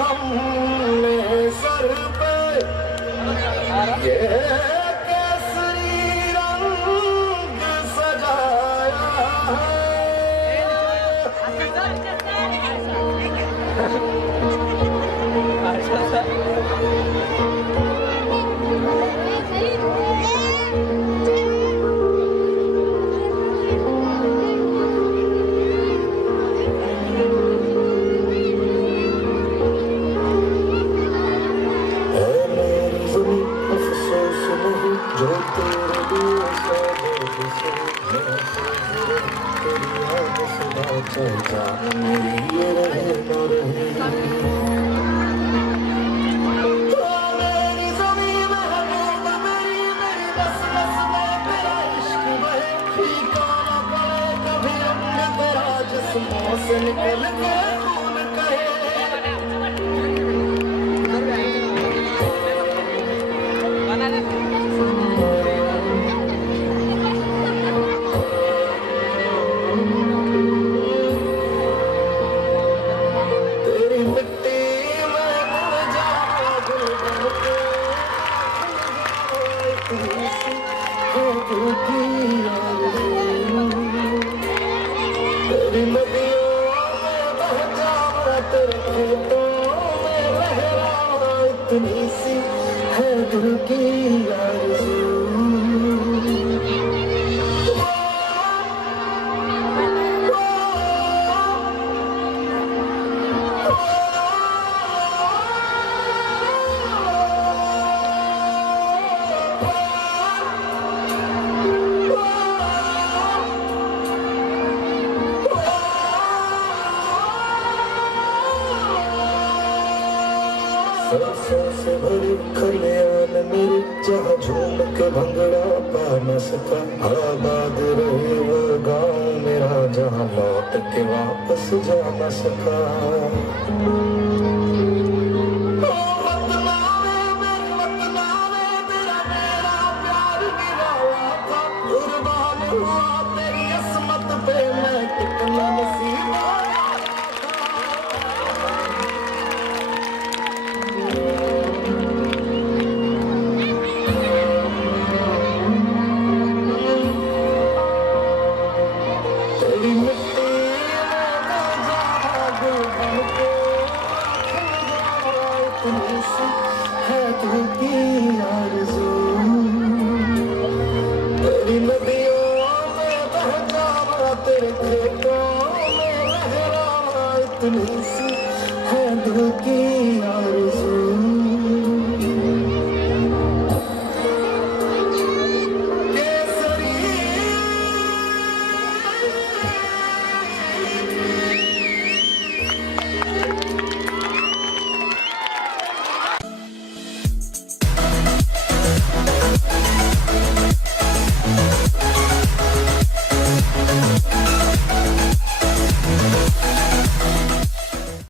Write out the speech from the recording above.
हमने सर पे ये केसरी रंग सजाया से निकल के खून कहे तेरी मिट्टी में मिल जाओ दिल बन के तेरी नदियों में बह जाऊं तेरे खेतों में लहराऊं इतनी सी है दिल की आरज़ू सरसों से भरी खलियान मेरी जहाँ झूम के भंगड़ा पा न सका आबाद रहे वो गाँव मेरा जहाँ लौट के वापस जा न सका तेरी किस्मत पे मैं कितना नसीब है दिल की आरज़ू तेरी नदियों में बह जाऊं तेरे खेतों में लहराऊं इतनी सी है दिल की आरज़ू केसरी